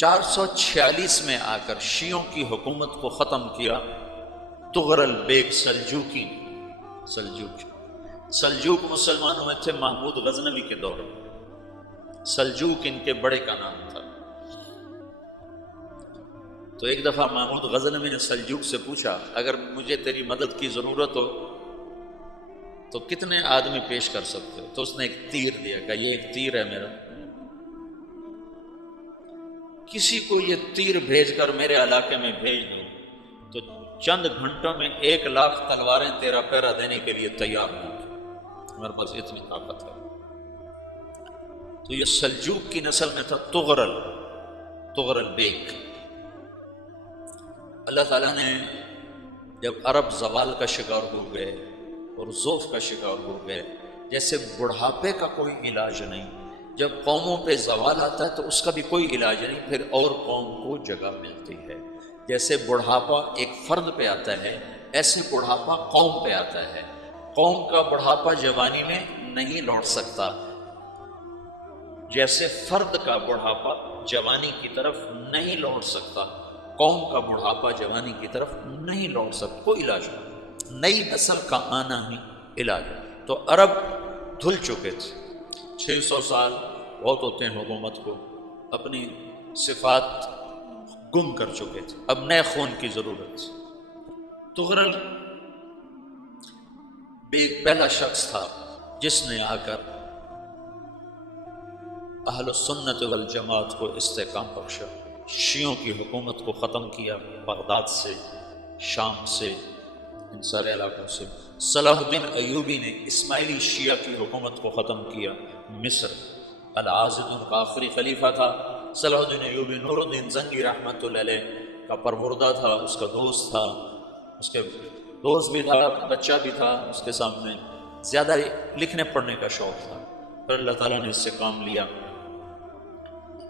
446 میں آ کر شیعوں کی حکومت کو ختم کیا تغرل بیگ سلجوکی سلجوک مسلمانوں میں تھے محمود غزنوی کے دور میں، سلجوک ان کے بڑے کا نام تھا۔ تو ایک دفعہ محمود غزنوی نے سلجوک سے پوچھا اگر مجھے تیری مدد کی ضرورت ہو تو کتنے آدمی پیش کر سکتے ہو؟ تو اس نے ایک تیر دیا، کہا یہ ایک تیر ہے میرا، کسی کو یہ تیر بھیج کر میرے علاقے میں بھیج دو تو چند گھنٹوں میں 1,00,000 تلواریں تیرا پیرا دینے کے لیے تیار ہوں، ہمارے پاس اتنی طاقت ہے۔ تو یہ سلجوک کی نسل میں تھا تغرل بیگ۔ اللہ تعالیٰ نے جب عرب زوال کا شکار ہو گئے اور ضعف کا شکار ہو گئے، جیسے بڑھاپے کا کوئی علاج نہیں، جب قوموں پہ زوال آتا ہے تو اس کا بھی کوئی علاج نہیں، پھر اور قوم کو جگہ ملتی ہے۔ جیسے بڑھاپا ایک فرد پہ آتا ہے، ایسے بڑھاپا قوم پہ آتا ہے۔ قوم کا بڑھاپا جوانی میں نہیں لوٹ سکتا، جیسے فرد کا بڑھاپا جوانی کی طرف نہیں لوٹ سکتا، قوم کا بڑھاپا جوانی کی طرف نہیں لوٹ سکتا، کوئی علاج نہیں، نئی نسل کا آنا ہی علاج ہے۔ تو عرب دھل چکے تھے، 600 سال بہت ہوتے ہیں حکومت کو، اپنی صفات گم کر چکے تھے، اب نئے خون کی ضرورت تھی۔ تغرل بیگ پہلا شخص تھا جس نے آ کر اہل السنت والجماعت کو استحکام بخشا، شیعوں کی حکومت کو ختم کیا، بغداد سے، شام سے، ان سارے علاقوں سے۔ صلاح الدین ایوبی نے اسماعیلی شیعہ کی حکومت کو ختم کیا، مصر۔ العاضد ان کا آخری خلیفہ تھا صلاح الدین ایوبی، نور الدین زنگی رحمۃ اللہ علیہ کا پروردہ تھا، اس کا دوست تھا، اس کے دوست بھی تھا، بچہ بھی تھا، اس کے سامنے زیادہ لکھنے پڑھنے کا شوق تھا۔ پھر اللہ تعالیٰ نے اس سے کام لیا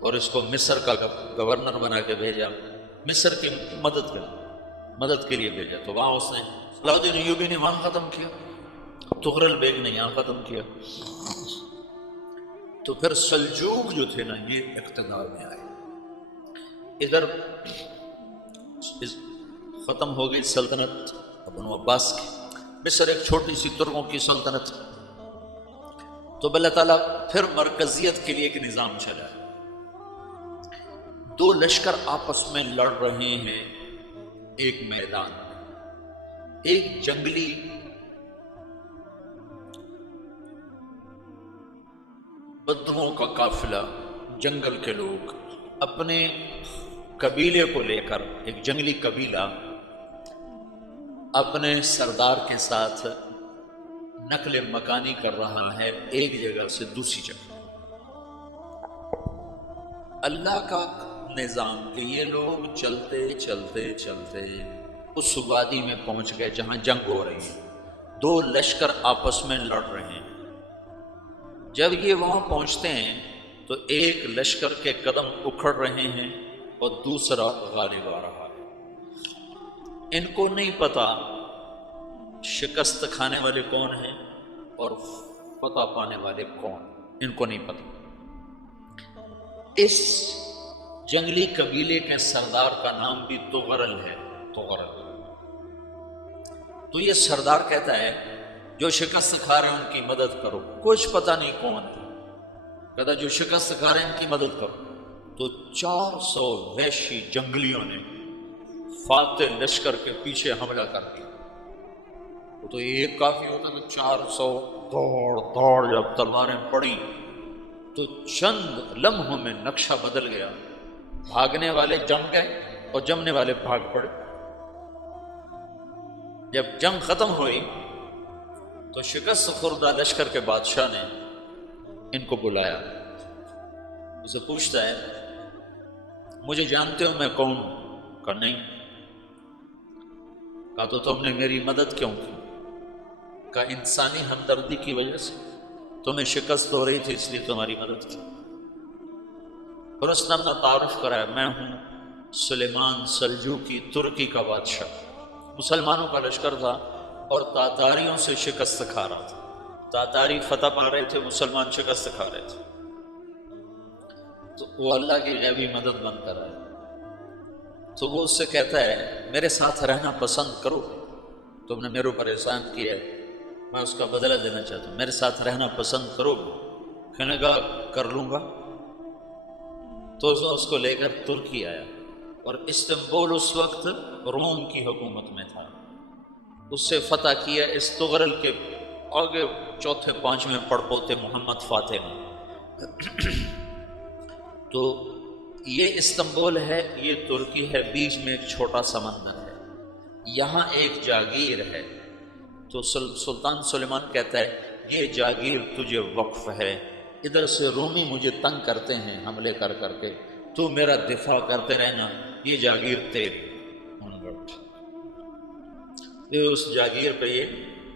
اور اس کو مصر کا گورنر بنا کے بھیجا، مصر کی مدد کے لیے بھیجا۔ تو وہاں اس نے صلاح الدین ایوبی نے وہاں ختم کیا، تغرل بیگ نے یہاں ختم کیا۔ تو پھر سلجوق جو تھے نا یہ اقتدار میں آئے، ادھر ختم ہو گئی سلطنت بنو عباس کی، مصر ایک چھوٹی سی ترکوں کی سلطنت۔ تو اللہ تعالیٰ پھر مرکزیت کے لیے ایک نظام چلا، دو لشکر آپس میں لڑ رہے ہیں ایک میدان میں، ایک جنگلی بدوؤں کا قافلہ، جنگل کے لوگ اپنے قبیلے کو لے کر، ایک جنگلی قبیلہ اپنے سردار کے ساتھ نقل مکانی کر رہا ہے ایک جگہ سے دوسری جگہ۔ اللہ کا نظام کہ یہ لوگ چلتے چلتے چلتے اس وادی میں پہنچ گئے جہاں جنگ ہو رہی ہے، دو لشکر آپس میں لڑ رہے ہیں۔ جب یہ وہاں پہنچتے ہیں تو ایک لشکر کے قدم اکھڑ رہے ہیں اور دوسرا غالب آ رہا ہے۔ ان کو نہیں پتا شکست کھانے والے کون ہیں اور فتح پانے والے کون، ان کو نہیں پتا۔ اس جنگلی قبیلے کے سردار کا نام بھی تغرل ہے، تغرل۔ تو یہ سردار کہتا ہے جو شکست کھا رہے ہیں ان کی مدد کرو، کچھ پتہ نہیں کون ہے، کہتا جو شکست کھا رہے ہیں ان کی مدد کرو۔ تو 400 وحشی جنگلیوں نے فاتح لشکر کے پیچھے حملہ کر دیا۔ تو ایک کافی ہوتا تو 400 دوڑ جب تلواریں پڑی تو چند لمحوں میں نقشہ بدل گیا، بھاگنے والے جم گئے اور جمنے والے بھاگ پڑے۔ جب جنگ ختم ہوئی تو شکست خوردہ لشکر کے بادشاہ نے ان کو بلایا، اسے پوچھتا ہے مجھے جانتے ہو میں کون ہوں؟ کہا نہیں۔ کہا تو تم نے میری مدد کیوں کی؟ کہا انسانی ہمدردی کی وجہ سے، تمہیں شکست ہو رہی تھی اس لیے تمہاری مدد کی۔ اور اس نے اپنا تعارف کرایا، میں ہوں سلیمان سلجوقی، ترکی کا بادشاہ، مسلمانوں کا لشکر تھا اور تاتاریوں سے شکست کھا رہا تھا، تاتاری فتح پا رہے تھے، مسلمان شکست کھا رہے تھے۔ تو وہ اللہ کی غیبی مدد بن کر آئے. تو وہ اس سے کہتا ہے میرے ساتھ رہنا پسند کرو، تم نے میرے اوپر احسان کیا ہے، میں اس کا بدلہ دینا چاہتا ہوں، میرے ساتھ رہنا پسند کرو. کہنے کا کر لوں گا. تو اس کو لے کر ترکی آیا، اور استنبول اس وقت روم کی حکومت میں تھا. اس سے فتح کیا استغرل کے آگے چوتھے پانچویں پڑپوتے محمد فاتح نے. تو یہ استنبول ہے، یہ ترکی ہے، بیچ میں ایک چھوٹا سمندر ہے، یہاں ایک جاگیر ہے. تو سلطان سلیمان کہتا ہے یہ جاگیر تجھے وقف ہے، ادھر سے رومی مجھے تنگ کرتے ہیں حملے کر کر کے، تو میرا دفاع کرتے رہنا، یہ جاگیر تیری. یہ اس جاگیر پہ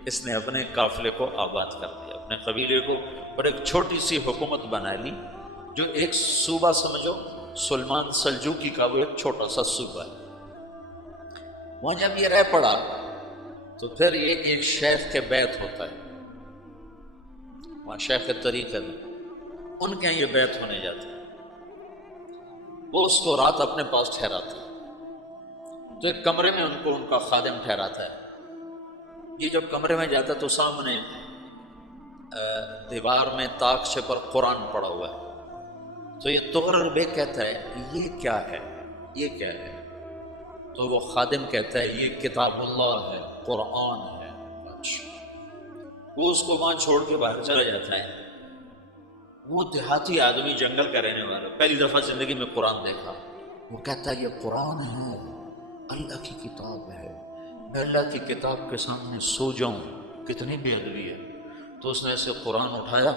اس نے اپنے قافلے کو آباد کر دیا، اپنے قبیلے کو، اور ایک چھوٹی سی حکومت بنا لی، جو ایک صوبہ سمجھو سلمان سلجوقی کا، وہ ایک چھوٹا سا صوبہ ہے. وہاں جب یہ رہ پڑا تو پھر یہ ایک شیخ کے بیت ہوتا ہے، وہاں شیخ طریقہ میں ان کے یہ بیت ہونے جاتے ہیں. وہ اس کو رات اپنے پاس ٹھہراتا ہے، تو ایک کمرے میں ان کو ان کا خادم ٹھہراتا ہے. یہ جب کمرے میں جاتا ہے تو سامنے دیوار میں تاکچے پر قرآن پڑا ہوا ہے. تو یہ تغرل بیگ کہتا ہے یہ کیا ہے، یہ کیا ہے؟ تو وہ خادم کہتا ہے یہ کتاب اللہ ہے، قرآن ہے. وہ اس کو وہاں چھوڑ کے باہر چلا جاتا ہے. وہ دیہاتی آدمی، جنگل کا رہنے والا، پہلی دفعہ زندگی میں قرآن دیکھا. وہ کہتا ہے یہ قرآن ہے، اللہ کی کتاب ہے، میں اللہ کی کتاب کے سامنے سو جاؤں، کتنی بے ادبی ہے. تو اس نے ایسے قرآن اٹھایا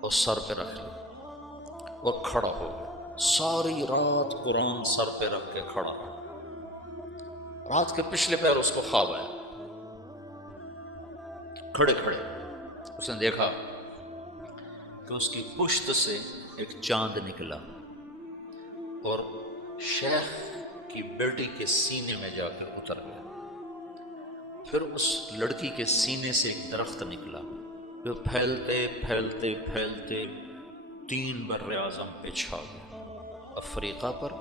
اور سر پہ رکھ لیا، وہ کھڑا ہو گیا. ساری رات قرآن سر پہ رکھ کے کھڑا ہو. رات کے پچھلے پہر اس کو خواب آیا، کھڑے کھڑے اس نے دیکھا کہ اس کی پشت سے ایک چاند نکلا اور شیخ کی بیٹی کے سینے میں جا کر اتر گیا. پھر اس لڑکی کے سینے سے ایک درخت نکلا جو پھیلتے پھیلتے پھیلتے 3 بر اعظم پہ چھا گیا، افریقہ پر،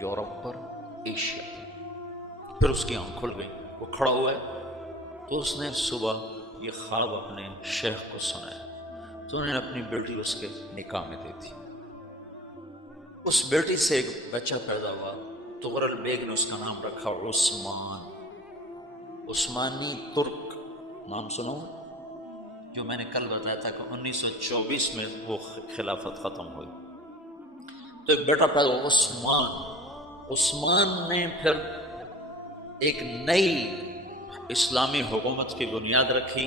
یورپ پر، ایشیا پر. پھر اس کی آنکھ کھل گئی، وہ کھڑا ہوا ہے. تو اس نے صبح یہ خواب اپنے شیخ کو سنایا. تو انہوں نے اپنی بیٹی اس کے نکاح میں دی تھی. اس بیٹی سے ایک بچہ پیدا ہوا. تغرل بیگ نے اس کا نام رکھا عثمان. عثمانی ترک نام سنو، جو میں نے کل بتایا تھا کہ 1924 میں وہ خلافت ختم ہوئی. تو ایک بیٹا پیدا ہوا عثمان. عثمان نے پھر ایک نئی اسلامی حکومت کی بنیاد رکھی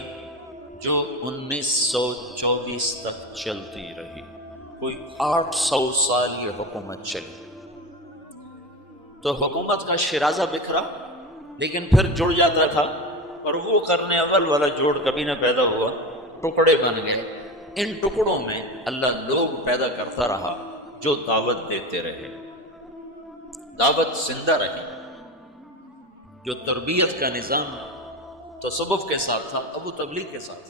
جو 1924 تک چلتی رہی. کوئی 800 سال یہ حکومت چلی. تو حکومت کا شرازہ بکھرا لیکن پھر جڑ جاتا تھا، اور وہ کرنے اول والا جوڑ کبھی نہ پیدا ہوا، ٹکڑے بن گئے. ان ٹکڑوں میں اللہ لوگ پیدا کرتا رہا جو دعوت دیتے رہے، دعوت زندہ رہی. جو تربیت کا نظام تصوف کے ساتھ تھا اب وہ تبلیغ کے ساتھ.